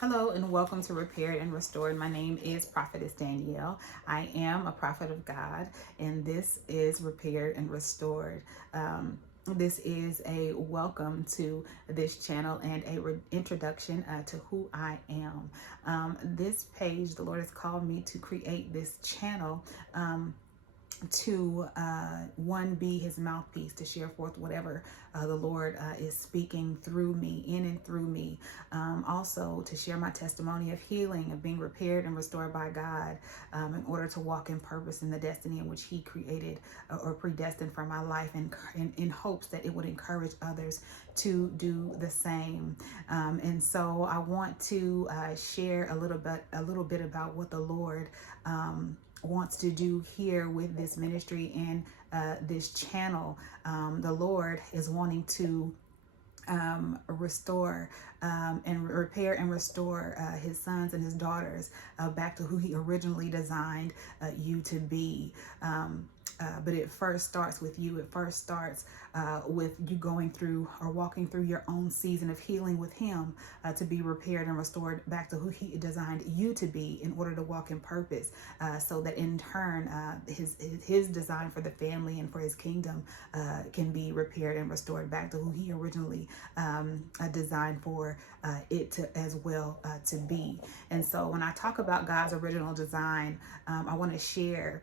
Hello and welcome to Repaired and Restored. My name is Prophetess Danielle. I am a prophet of God, and this is Repaired and Restored. This is a welcome to this channel and a introduction to who I am. This page, the Lord has called me to create this channel. To one, be his mouthpiece to share forth whatever the Lord is speaking through me, in and through me. Also to share my testimony of healing, of being repaired and restored by God, in order to walk in purpose in the destiny in which he created or predestined for my life, and in hopes that it would encourage others to do the same. And so I want to share a little bit about what the Lord wants to do here with this ministry and this channel. The Lord is wanting to restore and repair and restore his sons and his daughters back to who he originally designed you to be. But it first starts with you. It first starts with you going through or walking through your own season of healing with him to be repaired and restored back to who he designed you to be in order to walk in purpose, so that in turn his design for the family and for his kingdom can be repaired and restored back to who he originally designed for it to as well to be. And so when I talk about God's original design, I want to share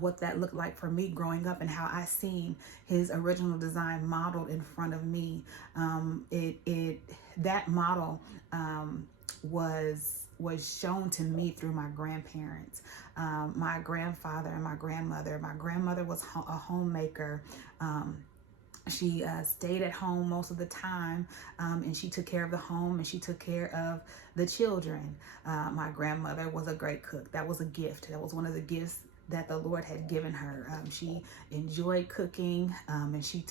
what that looked like for me growing up and how I seen his original design modeled in front of me. That model was shown to me through my grandparents, my grandfather and my grandmother. My grandmother was a homemaker. She stayed at home most of the time, and she took care of the home and she took care of the children. My grandmother was a great cook. That was a gift. That was one of the gifts that the Lord had given her. She enjoyed cooking, and she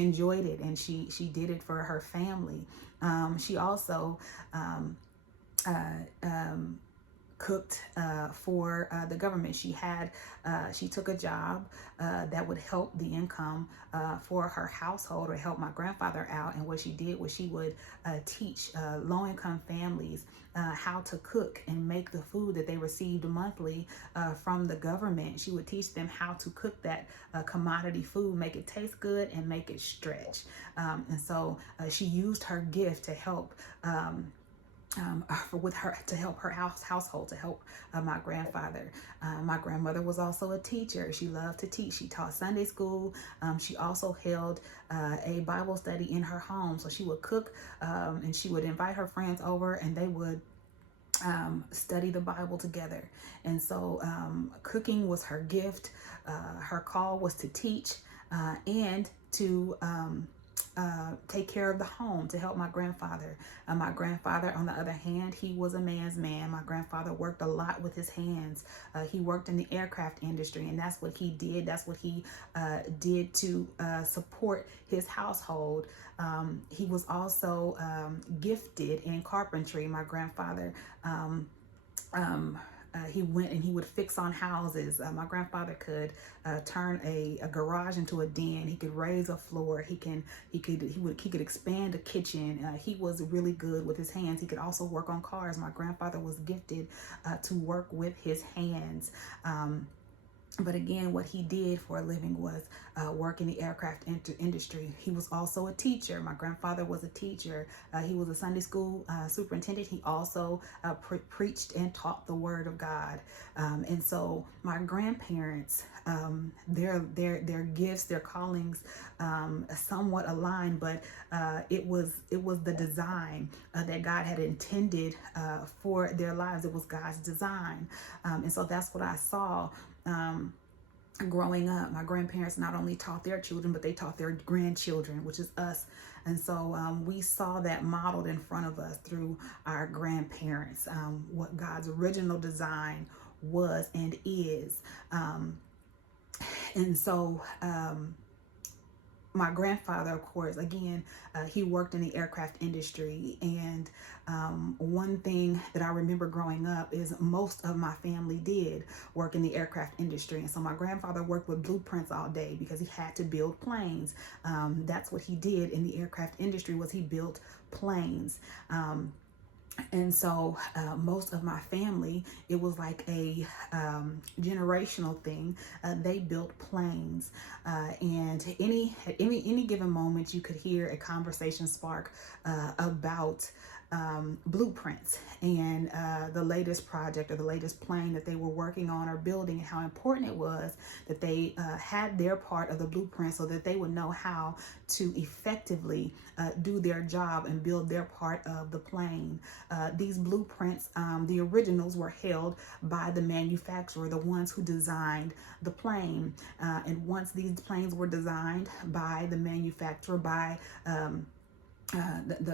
enjoyed it, and she did it for her family. She also cooked for the government. She took a job that would help the income for her household or help my grandfather out. And what she did was she would teach low-income families how to cook and make the food that they received monthly from the government. She would teach them how to cook that commodity food, make it taste good and make it stretch. And so she used her gift to help to help her household, to help my grandfather. My grandmother was also a teacher. She loved to teach. She taught Sunday school. She also held a Bible study in her home. So she would cook, and she would invite her friends over, and they would study the Bible together. And so cooking was her gift. Her call was to teach and to take care of the home, to help my grandfather. My grandfather, on the other hand, he was a man's man. My grandfather worked a lot with his hands. He worked in the aircraft industry, and that's what he did. That's what he did to support his household. He was also gifted in carpentry. My grandfather he went and he would fix on houses. My grandfather could turn a garage into a den. He could raise a floor. He could expand a kitchen. He was really good with his hands. He could also work on cars. My grandfather was gifted to work with his hands. But again, what he did for a living was work in the aircraft industry. He was also a teacher. My grandfather was a teacher. He was a Sunday school superintendent. He also preached and taught the Word of God. And so my grandparents, their gifts, their callings, somewhat aligned, but it was the design that God had intended for their lives. It was God's design, and so that's what I saw. Growing up, my grandparents not only taught their children, but they taught their grandchildren, which is us. And so we saw that modeled in front of us through our grandparents, what God's original design was and is. And so my grandfather, of course, again, he worked in the aircraft industry. And one thing that I remember growing up is most of my family did work in the aircraft industry. And so my grandfather worked with blueprints all day because he had to build planes. That's what he did in the aircraft industry, was he built planes. And so most of my family, it was like a generational thing. They built planes, and at any given moment, you could hear a conversation spark about blueprints and the latest project or the latest plane that they were working on or building, and how important it was that they had their part of the blueprint so that they would know how to effectively do their job and build their part of the plane. These blueprints, the originals, were held by the manufacturer, the ones who designed the plane. And once these planes were designed by the manufacturer, by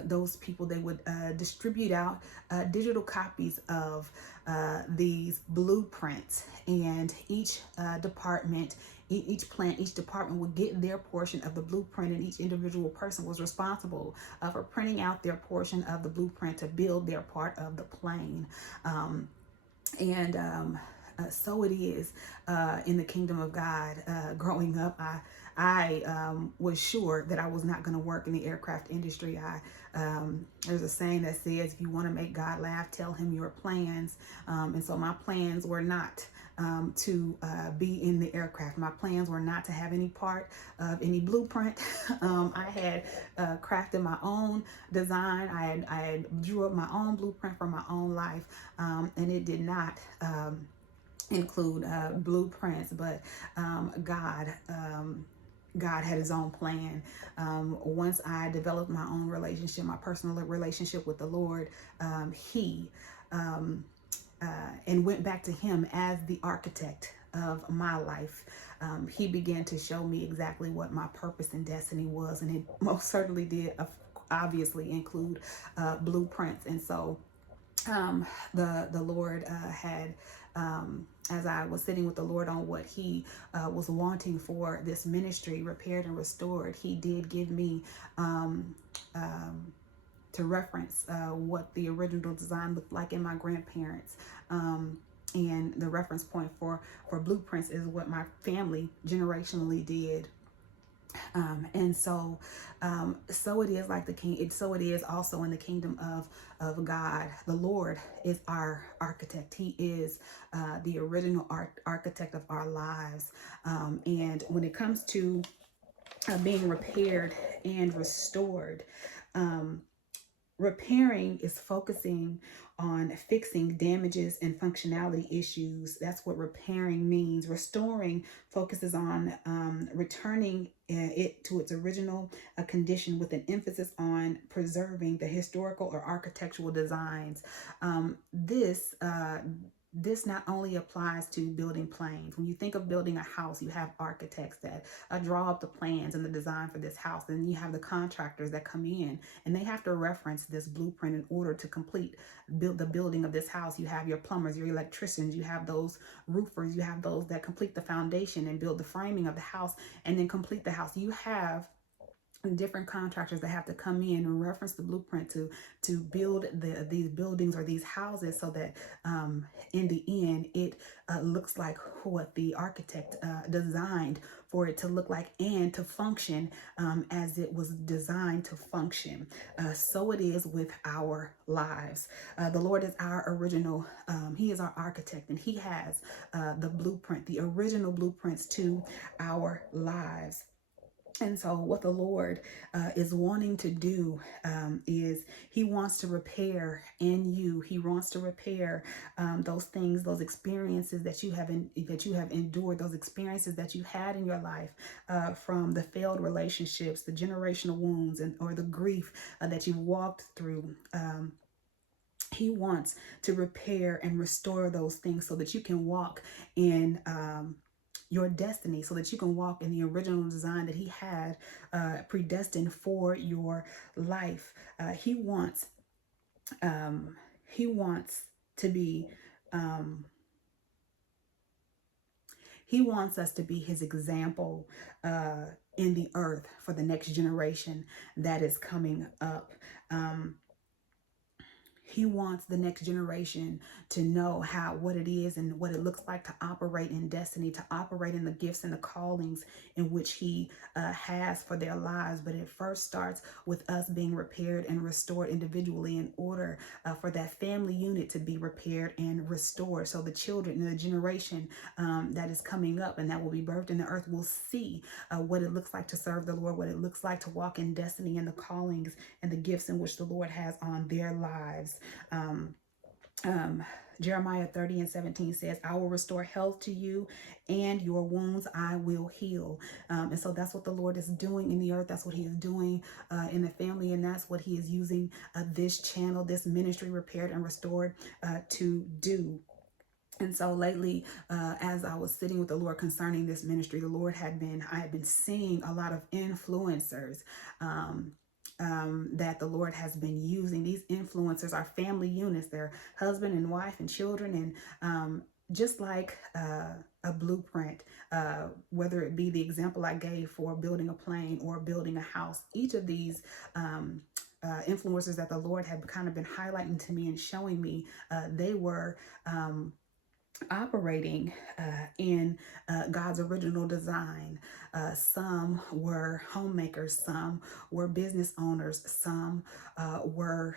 those people, they would distribute out digital copies of these blueprints, and each department, each plant, each department would get their portion of the blueprint, and each individual person was responsible for printing out their portion of the blueprint to build their part of the plane. So it is in the kingdom of God. Growing up, I was sure that I was not going to work in the aircraft industry. There's a saying that says, if you want to make God laugh, tell him your plans. And so my plans were not to be in the aircraft. My plans were not to have any part of any blueprint. I had crafted my own design. I had drew up my own blueprint for my own life, and it did not include blueprints, but God had his own plan. Once I developed my own relationship, my personal relationship with the Lord, he and went back to him as the architect of my life. He began to show me exactly what my purpose and destiny was, and it most certainly did obviously include blueprints. And so the Lord had, as I was sitting with the Lord on what he was wanting for this ministry, Repaired and Restored, he did give me to reference what the original design looked like in my grandparents. And the reference point for blueprints is what my family generationally did. So it is like the king. So it is also in the kingdom of God. The Lord is our architect. He is the original architect of our lives. And when it comes to being repaired and restored, repairing is focusing on fixing damages and functionality issues. That's what repairing means. Restoring focuses on returning it to its original condition, with an emphasis on preserving the historical or architectural designs. This not only applies to building planes. When you think of building a house, you have architects that draw up the plans and the design for this house. And you have the contractors that come in and they have to reference this blueprint in order to build the building of this house. You have your plumbers, your electricians, you have those roofers, you have those that complete the foundation and build the framing of the house and then complete the house. You have different contractors that have to come in and reference the blueprint to build these buildings or these houses, so that in the end it looks like what the architect designed for it to look like and to function as it was designed to function. So it is with our lives. The Lord is our original, he is our architect, and he has the blueprint, the original blueprints to our lives. And so what the Lord is wanting to do is he wants to repair in you. He wants to repair those things, those experiences that you have endured, those experiences that you had in your life, from the failed relationships, the generational wounds, or the grief that you've walked through. He wants to repair and restore those things so that you can walk in your destiny, so that you can walk in the original design that he had predestined for your life. He wants to be He wants us to be his example in the earth for the next generation that is coming up. Um, he wants the next generation to know what it is and what it looks like to operate in destiny, to operate in the gifts and the callings in which he has for their lives. But it first starts with us being repaired and restored individually in order for that family unit to be repaired and restored. So the children and the generation that is coming up and that will be birthed in the earth will see what it looks like to serve the Lord, what it looks like to walk in destiny and the callings and the gifts in which the Lord has on their lives. Um, Jeremiah 30:17 says, I will restore health to you and your wounds I will heal. And so that's what the Lord is doing in the earth. That's what he is doing in the family. And that's what he is using this channel, this ministry, Repaired and Restored, to do. And so lately, as I was sitting with the Lord concerning this ministry, I had been seeing a lot of influencers that the Lord has been using. These influencers are family units. They're husband and wife and children. And just like a blueprint, whether it be the example I gave for building a plane or building a house, each of these influencers that the Lord had kind of been highlighting to me and showing me, they were operating in God's original design. Some were homemakers, some were business owners, some were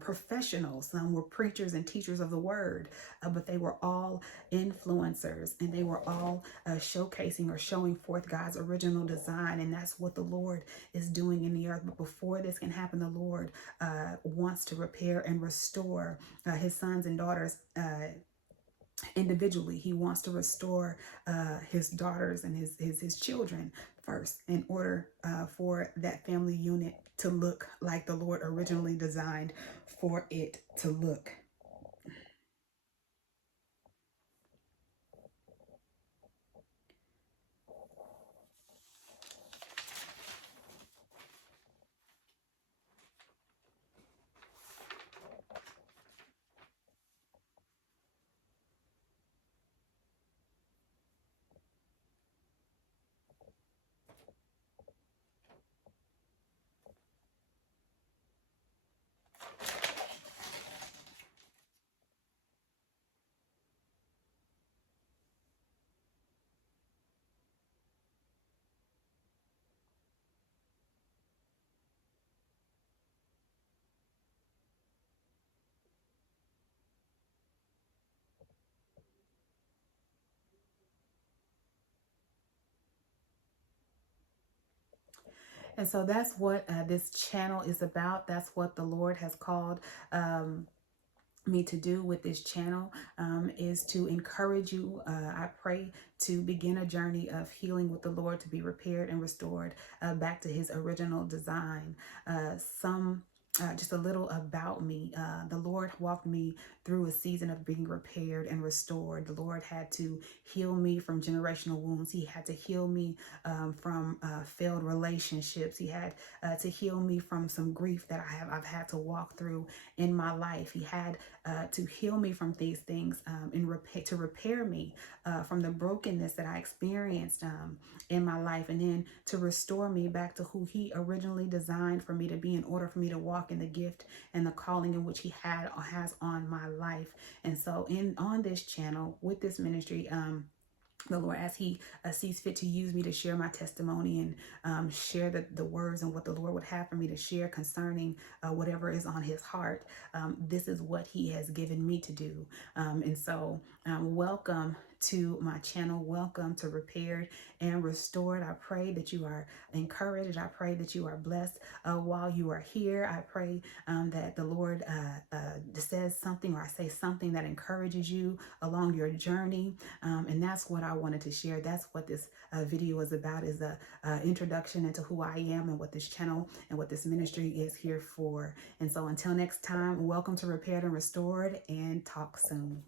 professionals, some were preachers and teachers of the word, but they were all influencers, and they were all showcasing or showing forth God's original design. And that's what the Lord is doing in the earth. But before this can happen, the Lord wants to repair and restore his sons and daughters individually. He wants to restore his daughters and his children first in order for that family unit to look like the Lord originally designed for it to look. And so that's what this channel is about. That's what the Lord has called me to do with this channel, is to encourage you. I pray to begin a journey of healing with the Lord, to be repaired and restored back to his original design. Just a little about me. The Lord walked me through a season of being repaired and restored. The Lord had to heal me from generational wounds. He had to heal me from failed relationships. He had to heal me from some grief that I've had to walk through in my life. He had to heal me from these things to repair me from the brokenness that I experienced in my life, and then to restore me back to who he originally designed for me to be in order for me to walk in the gift and the calling in which he has on my life. And so on this channel with this ministry, the Lord, as he sees fit to use me to share my testimony and share the words and what the Lord would have for me to share concerning whatever is on his heart, this is what he has given me to do. And so welcome to my channel. Welcome to Repaired and Restored. I pray that you are encouraged. I pray that you are blessed while you are here. I pray that the Lord says something, or I say something that encourages you along your journey. And that's what I wanted to share. That's what this video is about, is a introduction into who I am and what this channel and what this ministry is here for. And so until next time, welcome to Repaired and Restored, and talk soon.